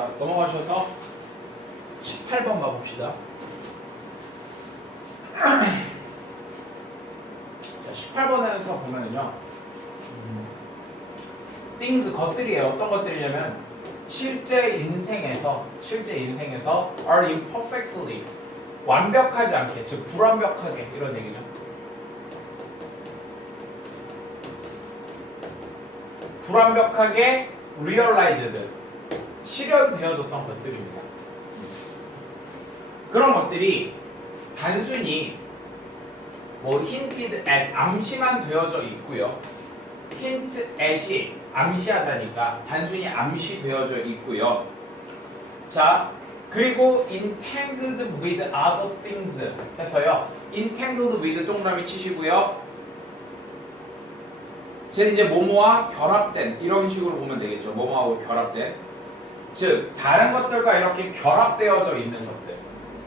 자, 넘어가셔서 18번 가봅시다. 자, 18번에서 보면은요, things, 것들이에요. 어떤 것들이냐면, 실제 인생에서 are imperfectly, 완벽하지 않게, 즉 불완벽하게, 이런 얘기죠. 불완벽하게 realized, 실현되어졌던 것들입니다. 그런 것들이 단순히 뭐 hinted at, 암시만 되어져 있고요. hint at이 암시하다니까 단순히 암시되어져 있고요. 자, 그리고 entangled with other things 해서요. entangled with 동그라미 치시고요. 쟤는 이제 뭐뭐와 결합된, 이런 식으로 보면 되겠죠. 뭐뭐하고 결합된, 즉 다른 것들과 이렇게 결합되어져 있는 것들,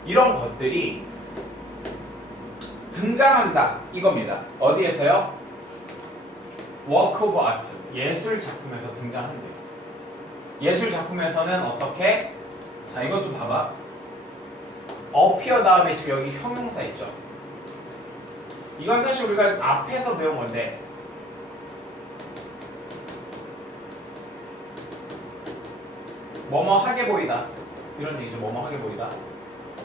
이런 것들이 등장한다 이겁니다. 어디에서요? work of art, 예술 작품에서 등장한대요. 예술 작품에서는 어떻게? 자, 이것도 봐봐. appear 다음에 지금 여기 형용사 있죠. 이건 사실 우리가 앞에서 배운 건데, 뭐뭐 하게 보이다, 이런 얘기죠. 뭐뭐 하게 보이다.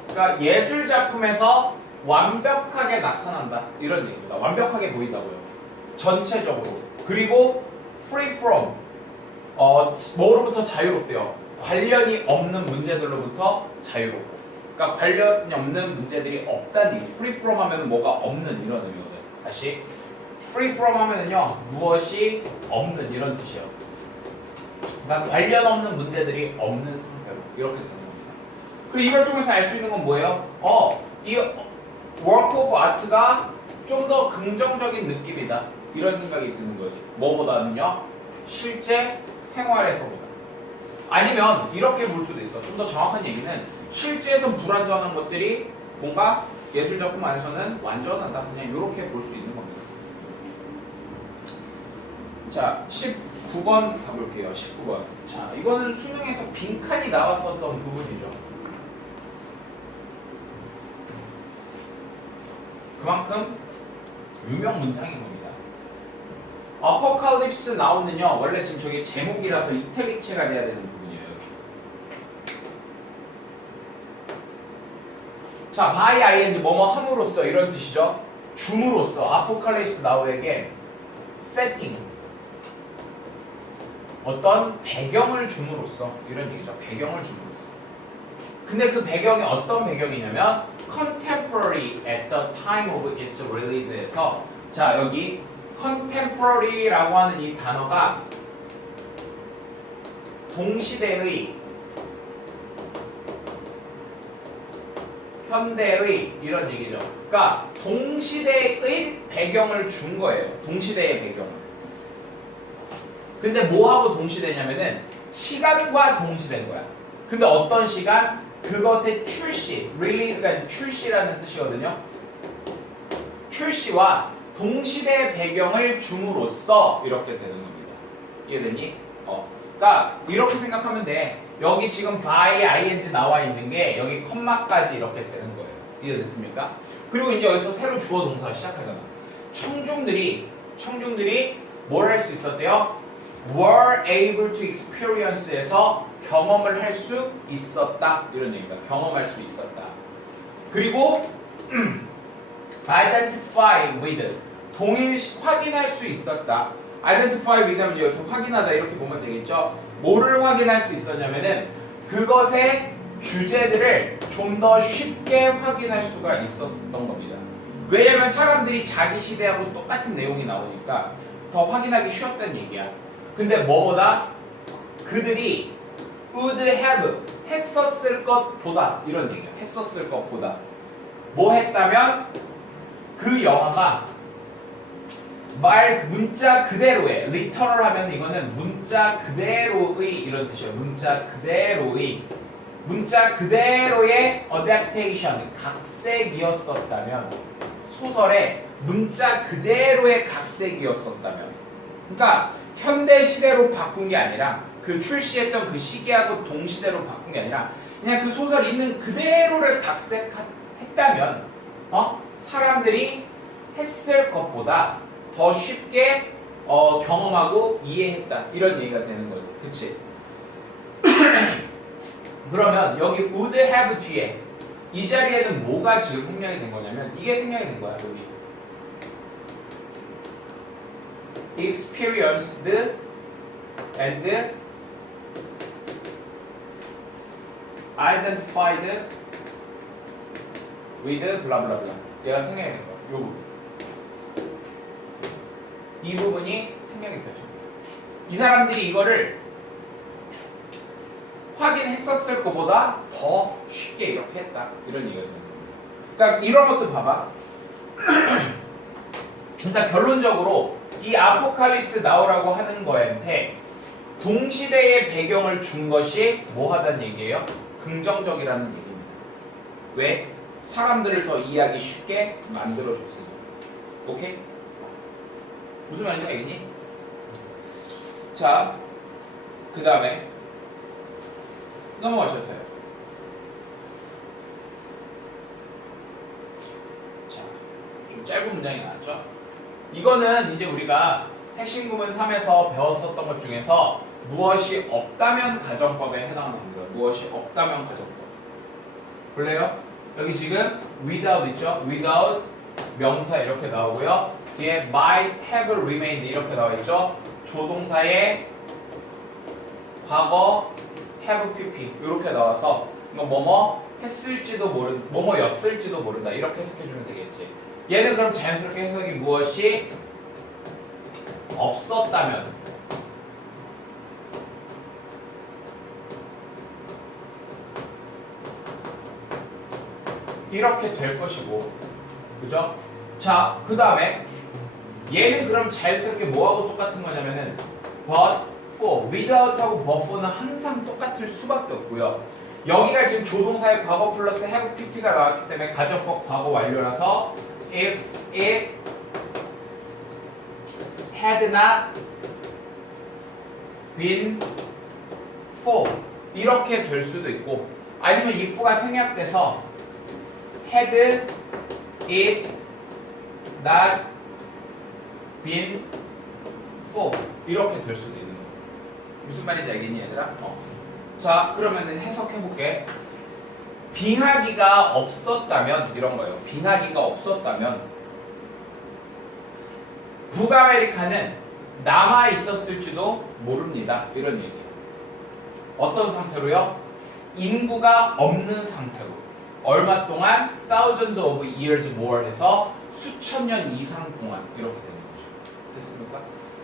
그러니까 예술 작품에서 완벽하게 나타난다, 이런 얘기입니다. 완벽하게 보인다고요. 전체적으로. 그리고 free from, 뭐로부터 자유롭대요. 관련이 없는 문제들로부터 자유롭고. 그러니까 관련이 없는 문제들이 없다는 얘기. free from 하면 뭐가 없는, 이런 의미거든. 다시 free from 하면은요, 무엇이 없는, 이런 뜻이에요. 그러니까 관련 없는 문제들이 없는 상태로 이렇게 되는 겁니다. 그리고 이걸 통해서 알 수 있는 건 뭐예요? 이 work of art가 좀 더 긍정적인 느낌이다, 이런 생각이 드는 거지. 뭐보다는요? 실제 생활에서보다. 아니면 이렇게 볼 수도 있어. 좀 더 정확한 얘기는 실제에서 불완전한 것들이 뭔가 예술작품 안에서는 완전하다, 그냥 이렇게 볼 수 있는 겁니다. 자, 19번 가볼게요. 19번. 자, 이거는 수능에서 빈칸이 나왔었던 부분이죠. 그만큼 유명 문장인 겁니다. 아포칼립스 나오는요, 원래 지금 저기 제목이라서 이탈릭체가 돼야 되는 부분이에요. 자, by ing, 뭐뭐 함으로써, 이런 뜻이죠. 줌으로써, 아포칼립스 나우에게 세팅, 어떤 배경을 줌으로써, 이런 얘기죠. 배경을 줌으로써. 근데 그 배경이 어떤 배경이냐면 contemporary at the time of its release에서, 자, 여기 contemporary라고 하는 이 단어가 동시대의, 현대의, 이런 얘기죠. 그러니까 동시대의 배경을 준 거예요. 동시대의 배경을. 근데 뭐하고 동시대냐면은 시간과 동시대인 거야. 근데 어떤 시간? 그것의 출시, release가 출시라는 뜻이거든요. 출시와 동시대 배경을 줌으로써 이렇게 되는 겁니다. 이해됐니? 그러니까 이렇게 생각하면 돼. 여기 지금 by ing 나와 있는 게 여기 컴마까지 이렇게 되는 거예요. 이해됐습니까? 그리고 이제 여기서 새로 주어 동사 시작하잖아. 청중들이 뭘 할 수 있었대요? were able to experience에서 경험을 할 수 있었다, 이런 얘기입니다. 경험할 수 있었다. 그리고 identify with, 확인할 수 있었다. identify with 하면 여기서 확인하다, 이렇게 보면 되겠죠. 뭐를 확인할 수 있었냐면은 그것의 주제들을 좀 더 쉽게 확인할 수가 있었던 겁니다. 왜냐면 사람들이 자기 시대하고 똑같은 내용이 나오니까 더 확인하기 쉬웠다는 얘기야. 근데 뭐보다? 그들이 would have, 했었을 것보다, 이런 얘기야. 했었을 것보다. 뭐 했다면? 그 영화가 문자 그대로의, literal 하면 이거는 문자 그대로의, 이런 뜻이에요. 문자 그대로의 adaptation, 각색이었었다면, 소설의 문자 그대로의 각색이었었다면, 그러니까 현대 시대로 바꾼 게 아니라 그 출시했던 그 시기하고 동시대로 바꾼 게 아니라 그냥 그 소설 있는 그대로를 각색했다면 사람들이 했을 것보다 더 쉽게 경험하고 이해했다 이런 얘기가 되는 거죠. 그치? 그러면 여기 would have 뒤에 이 자리에는 뭐가 지금 생략이 된 거냐면 이게 생략이 된 거야. 여기 experienced and identified with 블라블라블라 얘가 생략이 된 거야. 요 부분 이 부분이 생략이 되죠. 이 사람들이 이거를 확인했었을 것보다 더 쉽게 이렇게 했다 이런 얘기가 되는 겁니다. 그러니까 이런 것도 봐봐. 일단 결론적으로 이 아포칼립스 나오라고 하는 거한테 동시대의 배경을 준 것이 뭐 하다는 얘기예요? 긍정적이라는 얘기입니다. 왜? 사람들을 더 이해하기 쉽게 만들어줬으니까. 오케이? 무슨 말인지 알겠니? 자, 그 다음에 넘어가셨어요. 자, 좀 짧은 문장이 나왔죠? 이거는 이제 우리가 핵심 구문 3에서 배웠었던 것 중에서 무엇이 없다면 가정법에 해당하는 겁니다. 무엇이 없다면 가정법. 볼래요? 여기 지금 without 있죠? without 명사 이렇게 나오고요. 뒤에 might have remained 이렇게 나와 있죠? 조동사의 과거 have pp 이렇게 나와서 이거 뭐뭐 했을지도 뭐뭐였을지도 모른다 이렇게 해석해주면 되겠지. 얘는 그럼 자연스럽게 해석이 무엇이 없었다면 이렇게 될 것이고, 그죠? 자, 그 다음에 얘는 그럼 자연스럽게 뭐하고 똑같은 거냐면은 but for, without하고 but for는 항상 똑같을 수밖에 없고요. 여기가 지금 조동사의 과거 플러스 have pp가 나왔기 때문에 가정법 과거 완료라서 if it had not been for 이렇게 될 수도 있고, 아니면 if가 생략돼서 had it not been for 이렇게 될 수도 있는 거예요. 무슨 말인지 알겠니 얘들아? 자, 그러면 해석해볼게. 빙하기가 없었다면 이런 거예요. 빙하기가 없었다면 북아메리카는 남아 있었을지도 모릅니다. 이런 얘기예요. 어떤 상태로요? 인구가 없는 상태로. 얼마 동안 thousands of years more 해서 수천 년 이상 동안 이렇게 되는 거죠. 됐습니까?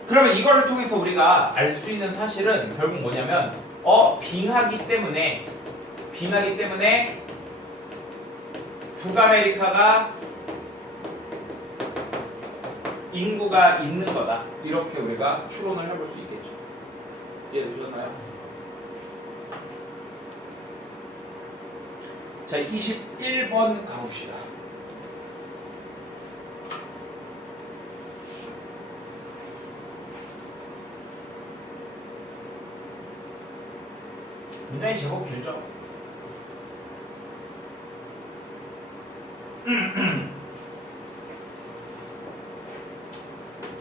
그러면 이걸 통해서 우리가 알 수 있는 사실은 결국 뭐냐면 빙하기 때문에 북아메리카가 인구가 있는 거다. 이렇게 우리가 추론을 해볼 수 있겠죠. 이해되셨나요? 자, 21번 가봅시다. 문장이 제법 길죠?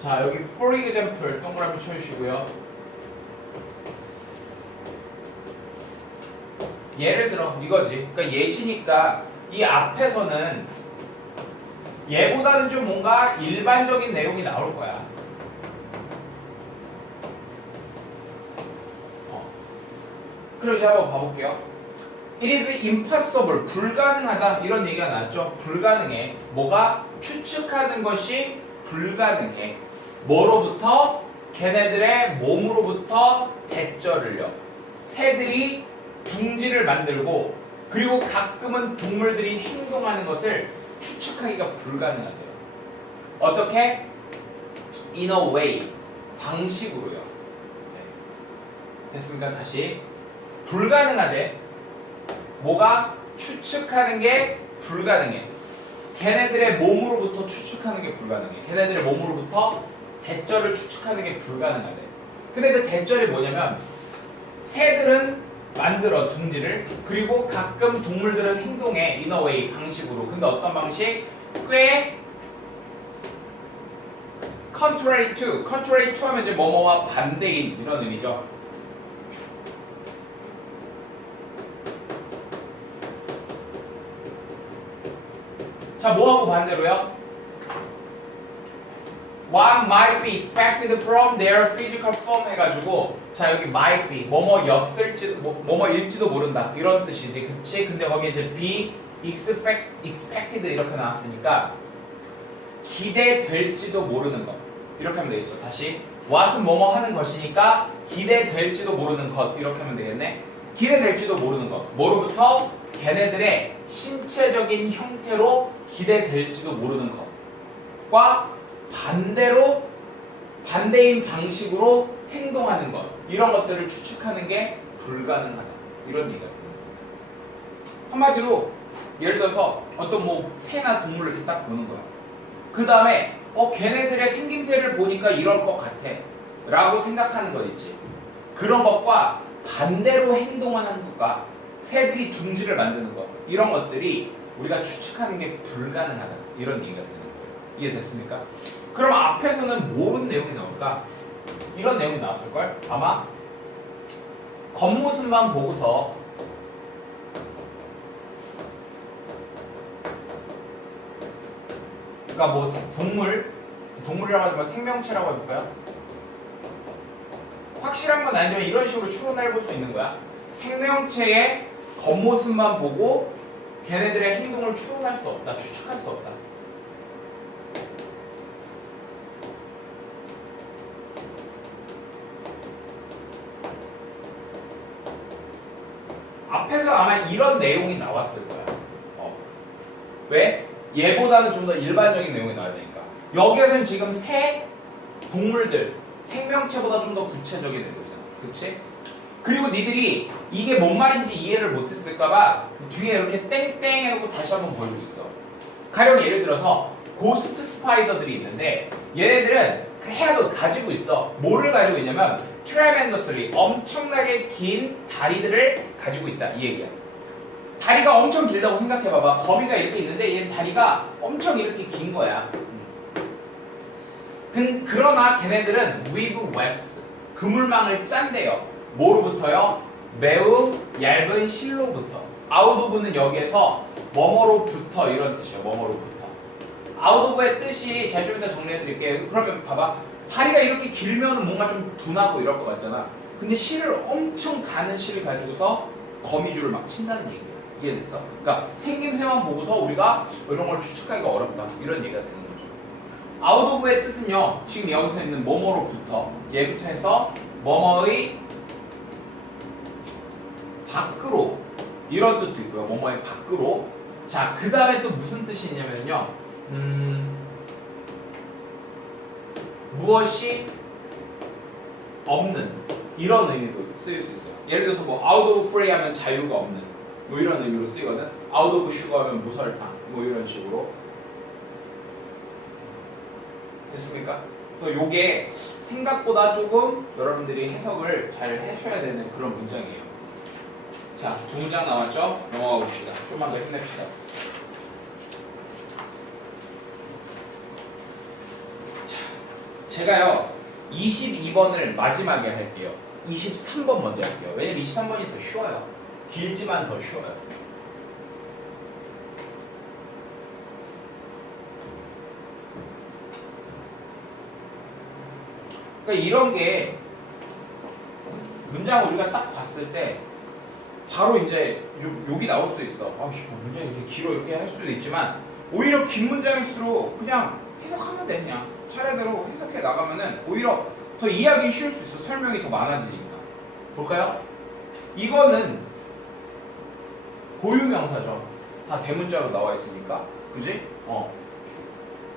자, 여기 for example 동그라미 쳐주시고요. 예를 들어 이거지. 그러니까 예시니까 이 앞에서는 얘보다는 좀 뭔가 일반적인 내용이 나올 거야. 그럼 이제 한번 봐볼게요. It is impossible, 불가능하다 이런 얘기가 나왔죠. 불가능해. 뭐가? 추측하는 것이 불가능해. 뭐로부터? 걔네들의 몸으로부터 대절을요. 새들이 둥지를 만들고 그리고 가끔은 동물들이 행동하는 것을 추측하기가 불가능하대요. 어떻게? In a way, 방식으로요. 됐습니까? 다시. 불가능하대. 뭐가? 추측하는 게 불가능해. 걔네들의 몸으로부터 추측하는 게 불가능해. 걔네들의 몸으로부터 대절을 추측하는 게 불가능하대. 근데 그 대절이 뭐냐면 새들은 만들어 둥지를. 그리고 가끔 동물들은 행동해 in a way 방식으로. 근데 어떤 방식? 꽤 contrary to 하면 이제 뭐뭐와 반대인 이런 의미죠. 자, 뭐하고 반대로요? What might be expected from their physical form 해가지고 자 여기 might be 뭐뭐였을지도 뭐뭐일지도 모른다 이런 뜻이지, 그치? 근데 거기에 이제 be expected 이렇게 나왔으니까 기대될지도 모르는 것 이렇게 하면 되겠죠. 다시 what은 뭐뭐 하는 것이니까 기대될지도 모르는 것 이렇게 하면 되겠네. 기대될지도 모르는 것 뭐로부터? 걔네들의 신체적인 형태로 기대될지도 모르는 것과 반대로 반대인 방식으로 행동하는 것 이런 것들을 추측하는 게 불가능하다 이런 얘기가 됩니다. 한마디로 예를 들어서 어떤 뭐 새나 동물을 이렇게 딱 보는 거야. 그 다음에 걔네들의 생김새를 보니까 이럴 것 같아 라고 생각하는 것 있지. 그런 것과 반대로 행동하는 것과 새들이 둥지를 만드는 것 이런 것들이 우리가 추측하는 게 불가능하다 이런 얘기가 되는 거예요. 이해됐습니까? 그럼 앞에서는 무슨 내용이 나올까? 이런 내용이 나왔을걸? 아마 겉모습만 보고서 그러니까 뭐 동물이라고 하지 마 생명체라고 해볼까요? 확실한 건 아니지만 이런 식으로 추론해볼 수 있는 거야. 생명체의 겉모습만 보고 걔네들의 행동을 추론할 수 없다, 추측할 수 없다. 앞에서 아마 이런 내용이 나왔을 거야. 왜? 얘보다는 좀 더 일반적인 내용이 나와야 되니까. 여기에서는 지금 새, 동물들, 생명체보다 좀 더 구체적인 내용이잖아. 그치? 그리고 니들이 이게 뭔 말인지 이해를 못했을까봐 뒤에 이렇게 땡땡 해놓고 다시 한번 보여주고 있어. 가령 예를 들어서 고스트 스파이더들이 있는데 얘네들은 가지고 있어. 뭐를 가지고 있냐면 트레멘더스리 엄청나게 긴 다리들을 가지고 있다 이 얘기야. 다리가 엄청 길다고 생각해봐봐. 거미가 이렇게 있는데 얘는 다리가 엄청 이렇게 긴 거야. 그러나 걔네들은 weave webs 그물망을 짠대요. 뭐로부터요? 매우 얇은 실로부터. out of는 여기에서 뭐뭐로부터 이런 뜻이에요. 뭐뭐로부터. out of의 뜻이 제가 좀 이따 정리해드릴게요. 그러면 봐봐. 다리가 이렇게 길면 뭔가 좀 둔하고 이럴 것 같잖아. 근데 실을 엄청 가는 실을 가지고서 거미줄을 막 친다는 얘기예요. 이해됐어? 그러니까 생김새만 보고서 우리가 이런 걸 추측하기가 어렵다. 이런 얘기가 되는 거죠. out of의 뜻은요. 지금 여기서 있는 뭐뭐로부터 얘부터 해서 뭐뭐의 밖으로 이런 뜻도 있고요. 뭐뭐의 밖으로. 자, 그 다음에 또 무슨 뜻이 있냐면요. 무엇이 없는 이런 의미로 쓰일 수 있어요. 예를 들어서 뭐 out of free 하면 자유가 없는 뭐 이런 의미로 쓰이거든. out of sugar 하면 무설탕 뭐 이런 식으로. 됐습니까? 그래서 요게 생각보다 조금 여러분들이 해석을 잘 해줘야 되는 그런 문장이에요. 자, 두 문장 나왔죠? 넘어가 봅시다. 좀만 더 힘냅시다. 자, 제가요 22번을 마지막에 할게요. 23번 먼저 할게요. 왜냐면 23번이 더 쉬워요. 길지만 더 쉬워요. 그러니까 이런 게 문장 우리가 딱 봤을 때 바로 이제 욕이 나올 수 있어. 아씨, 문장이 이렇게 길어 이렇게 할 수도 있지만 오히려 긴 문장일수록 그냥 해석하면 돼. 그냥 차례대로 해석해 나가면은 오히려 더 이해하기 쉬울 수 있어. 설명이 더 많아지니까. 볼까요? 이거는 고유명사죠. 다 대문자로 나와 있으니까. 그지?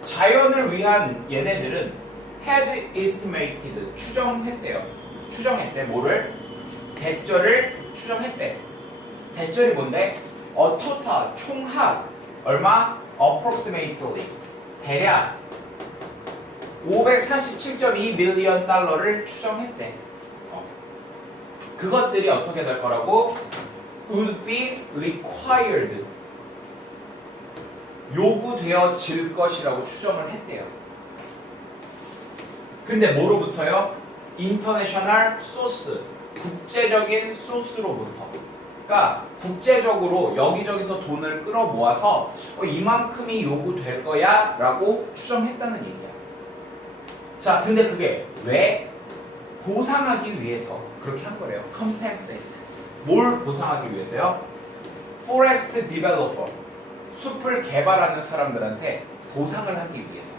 자연을 위한 얘네들은 had estimated 추정했대요. 추정했대. 뭐를? 대절을 추정했대. 대절이 뭔데? a total 총합 얼마? approximately 대략 547.2 밀리언 달러를 추정했대. 그것들이 어떻게 될 거라고? would be required. 요구되어질 것이라고 추정을 했대요. 근데 뭐로부터요? international source. 국제적인 소스로부터. 그러니까 국제적으로 여기저기서 돈을 끌어모아서 이만큼이 요구될 거야 라고 추정했다는 얘기야. 자, 근데 그게 왜? 보상하기 위해서 그렇게 한 거래요. compensate. 뭘 보상하기 위해서요? forest developer. 숲을 개발하는 사람들한테 보상을 하기 위해서.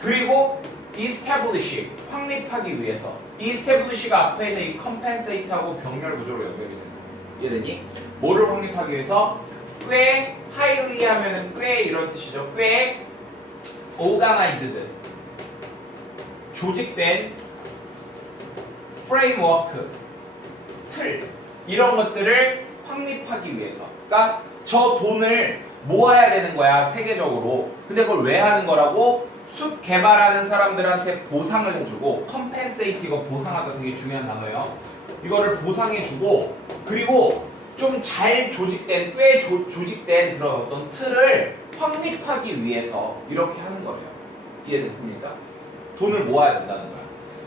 그리고 establish. 확립하기 위해서. establish가 앞에 있는 이 compensate하고 병렬 구조로 연결이 됩니다. 이해되니? 뭐를 확립하기 위해서? 꽤 highly 하면은 꽤 이런 뜻이죠. 꽤 organized. 조직된 프레임워크, 틀 이런 것들을 확립하기 위해서. 그러니까 저 돈을 모아야 되는 거야 세계적으로. 근데 그걸 왜 하는 거라고? 숲 개발하는 사람들한테 보상을 해주고 compensate 이거 보상하다 되게 중요한 단어예요. 이거를 보상해주고 그리고 좀 잘 조직된 꽤 조직된 그런 어떤 틀을 확립하기 위해서 이렇게 하는 거예요. 이해됐습니까? 돈을 모아야 된다는 거야.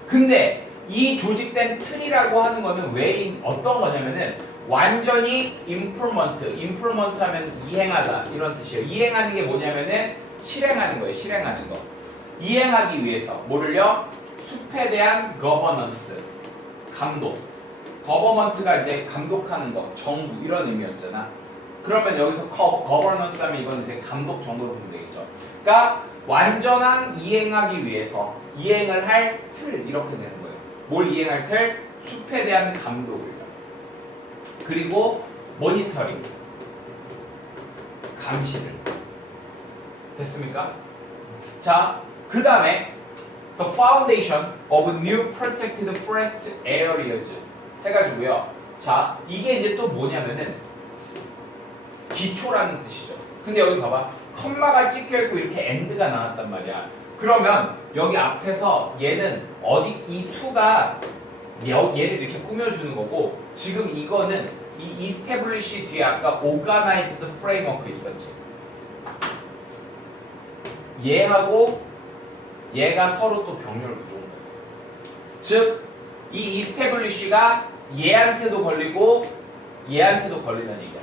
근데 이 조직된 틀이라고 하는 거는 왜 어떤 거냐면은 완전히 implement 하면 이행하다 이런 뜻이에요. 이행하는 게 뭐냐면은 실행하는 거예요. 실행하는 거. 이행하기 위해서 뭐를요? 숲에 대한 governance, 감독. government가 이제 감독하는 거, 정부 이런 의미였잖아. 그러면 여기서 governance 하면 이건 이제 감독 정도로 보면 되겠죠. 그러니까 완전한 이행하기 위해서 이행을 할 틀 이렇게 되는 거예요. 뭘 이행할 틀? 숲에 대한 감독을. 그리고 모니터링, 감시를. 됐습니까? 자, 그 다음에 the foundation of new protected forest areas 해가지고요. 자, 이게 이제 또 뭐냐면은 기초라는 뜻이죠. 근데 여기 봐봐. 컴마가 찍혀있고 이렇게 end가 나왔단 말이야. 그러면 여기 앞에서 얘는 어디 이 2가 얘를 이렇게 꾸며주는 거고 지금 이거는 이 establish 뒤에 아까 organized framework 있었지. 얘하고 얘가 서로 또 병렬 구조인 거예요. 즉, 이 establish가 얘한테도 걸리고 얘한테도 걸리는 얘기야.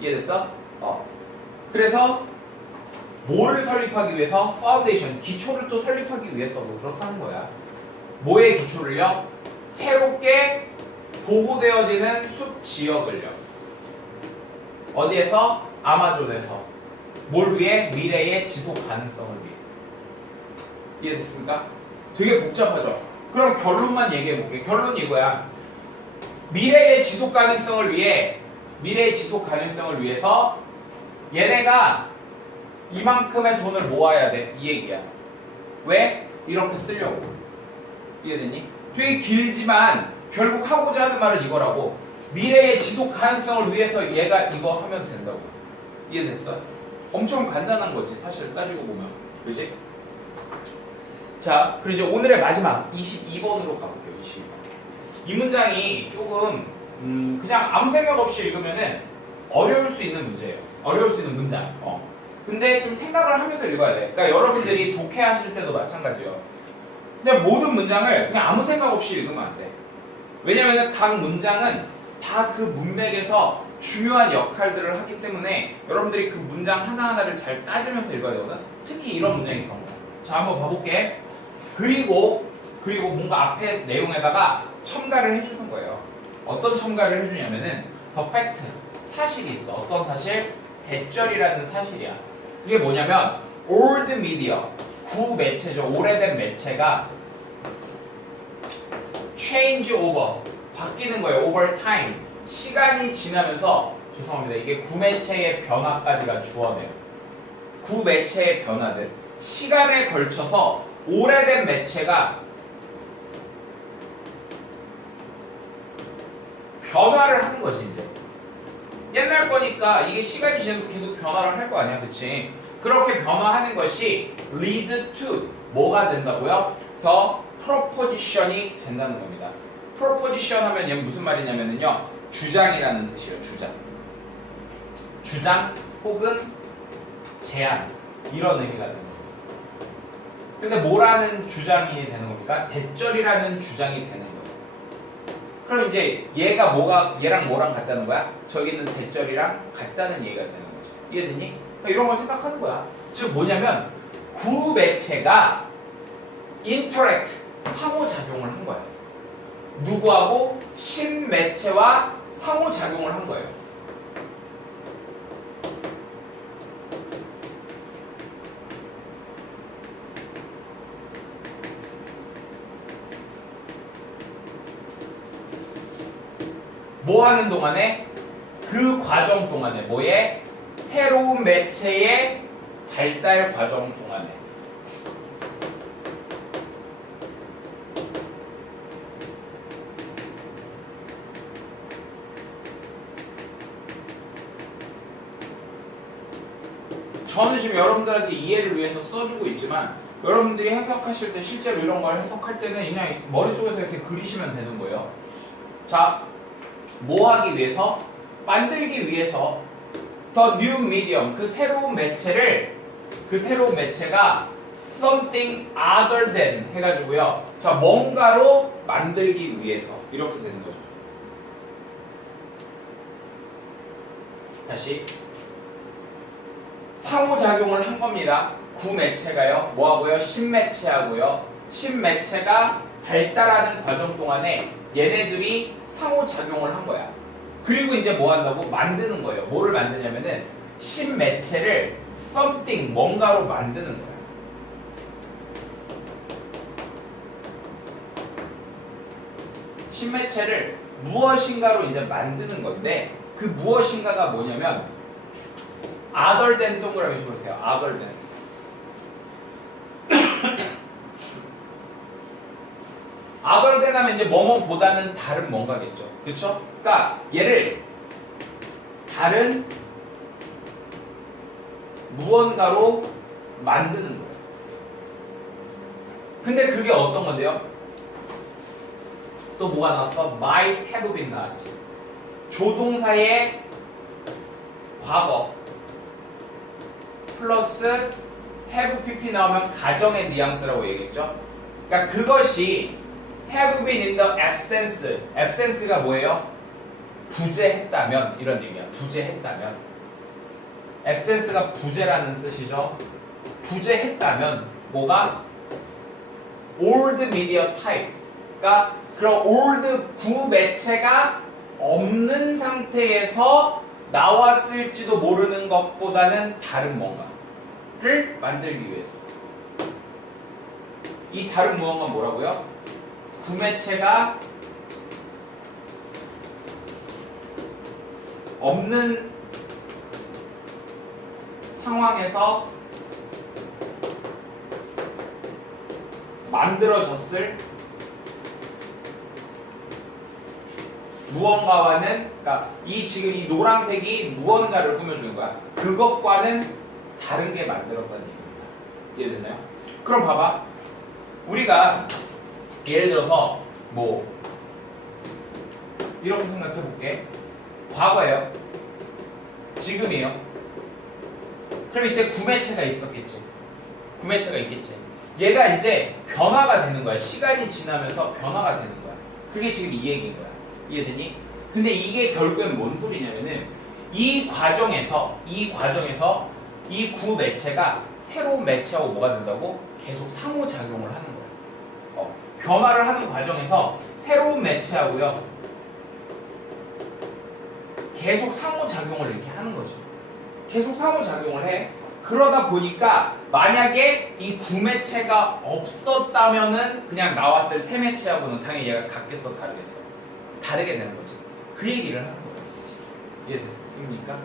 이해됐어? 그래서 뭐를 설립하기 위해서? 파운데이션, 기초를 또 설립하기 위해서 뭐 그렇다는 거야. 뭐의 기초를요? 새롭게 보호되어지는 숲 지역을요. 어디에서? 아마존에서. 뭘 위해? 미래의 지속 가능성을 위해. 이해됐습니까? 되게 복잡하죠? 그럼 결론만 얘기해 볼게요. 결론이 이거야. 미래의 지속 가능성을 위해서 얘네가 이만큼의 돈을 모아야 돼. 이 얘기야. 왜? 이렇게 쓰려고. 이해됐니? 되게 길지만 결국 하고자 하는 말은 이거라고. 미래의 지속 가능성을 위해서 얘가 이거 하면 된다고. 이해됐어? 엄청 간단한 거지. 사실 따지고 보면. 그치? 자, 그리고 이제 오늘의 마지막 22번으로 가볼게요. 22번. 이 문장이 조금 그냥 아무 생각 없이 읽으면은 어려울 수 있는 문제예요. 어려울 수 있는 문장. 근데 좀 생각을 하면서 읽어야 돼. 그러니까 여러분들이 독해하실 때도 마찬가지예요. 그냥 모든 문장을 그냥 아무 생각 없이 읽으면 안 돼. 왜냐면은 각 문장은 다 그 문맥에서 중요한 역할들을 하기 때문에 여러분들이 그 문장 하나하나를 잘 따지면서 읽어야 되거든. 특히 이런 문장이 그런 거야. 자, 한번 봐볼게. 그리고 뭔가 앞에 내용에다가 첨가를 해주는 거예요. 어떤 첨가를 해주냐면은 the fact, 사실이 있어. 어떤 사실? 대절이라는 사실이야. 그게 뭐냐면 old media, 구매체죠. 오래된 매체가 change over, 바뀌는 거예요. over time, 시간이 지나면서. 죄송합니다. 이게 구매체의 변화까지가 주어네요. 구매체의 변화들, 시간에 걸쳐서 오래된 매체가 변화를 하는 거지. 이제 옛날 거니까 이게 시간이 지나면서 계속 변화를 할 거 아니야, 그치? 그렇게 변화하는 것이 lead to 뭐가 된다고요? 더 proposition이 된다는 겁니다. proposition 하면 얘는 무슨 말이냐면요. 주장이라는 뜻이에요. 주장 혹은 제안 이런 의미가 되는 거예요. 근데 뭐라는 주장이 되는 겁니까? 대절이라는 주장이 되는 거예요. 그럼 이제 얘랑 뭐랑 같다는 거야? 저기는 대절이랑 같다는 얘기가 되는 거죠. 이해되니? 그러니까 이런 걸 생각하는 거야. 즉 뭐냐면 구매체가 interact 상호작용을 한 거야. 누구하고? 신매체와 상호작용을 한 거예요. 뭐 하는 동안에? 그 과정 동안에 뭐에? 새로운 매체의 발달 과정 동안에. 저는 지금 여러분들한테 이해를 위해서 써주고 있지만 여러분들이 해석하실 때 실제로 이런 걸 해석할 때는 그냥 머릿속에서 이렇게 그리시면 되는 거예요. 자, 뭐 하기 위해서? 만들기 위해서 the new medium, 그 새로운 매체가 something other than 해가지고요. 자, 뭔가로 만들기 위해서 이렇게 되는 거죠. 다시 상호작용을 한 겁니다. 구매체가요. 뭐하고요? 신매체하고요. 신매체가 발달하는 과정 동안에 얘네들이 상호작용을 한 거야. 그리고 이제 뭐 한다고? 만드는 거예요. 뭐를 만드냐면은 신매체를 something, 뭔가로 만드는 거야. 신매체를 무엇인가로 이제 만드는 건데 그 무엇인가가 뭐냐면 other than 동그라미 쳐보세요. other than. other than 하면 이제 뭐뭐보다는 다른 뭔가겠죠. 그렇죠? 그러니까 얘를 다른 무언가로 만드는 거예요. 근데 그게 어떤 건데요? 또 뭐가 나왔어? might have been 나왔지. 조동사의 과거 플러스 have pp 나오면 가정의 뉘앙스라고 얘기했죠. 그러니까 그것이 have been in the absence가 뭐예요? 부재했다면 이런 의미야. 부재했다면 absence가 부재라는 뜻이죠. 부재했다면 뭐가? old media type. 그러니까 그런 old 구매체가 없는 상태에서 나왔을지도 모르는 것보다는 다른 뭔가를 만들기 위해서. 이 다른 무언가 뭐라고요? 구매체가 없는 상황에서 만들어졌을 무언가와는, 그러니까 지금 이 노란색이 무언가를 꾸며주는 거야. 그것과는 다른 게 만들었다는 얘기입니다. 이해됐나요? 그럼 봐봐. 우리가 예를 들어서 뭐 이렇게 생각해 볼게. 과거예요. 지금이에요. 그럼 이때 구매체가 있었겠지. 구매체가 있겠지. 얘가 이제 변화가 되는 거야. 시간이 지나면서 변화가 되는 거야. 그게 지금 이 얘기인 거야. 이해되니? 근데 이게 결국엔 뭔 소리냐면은 이 과정에서 이 구매체가 새로운 매체하고 뭐가 된다고? 계속 상호작용을 하는 거야. 변화를 하는 과정에서 새로운 매체하고요 계속 상호작용을 이렇게 하는 거죠. 계속 상호작용을 해. 그러다 보니까 만약에 이 구매체가 없었다면은 그냥 나왔을 새 매체하고는 당연히 얘가 같겠어, 다르겠어? 다르게 되는 거지. 그 얘기를 하는 거예요. 이해됐습니까?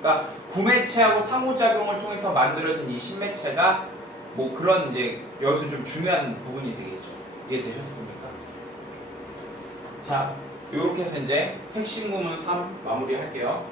그러니까 구매체하고 상호작용을 통해서 만들어진 이 신매체가 뭐 그런 이제 여기서 좀 중요한 부분이 되겠죠. 이해되셨습니까? 자, 이렇게 해서 이제 핵심 구문 3 마무리할게요.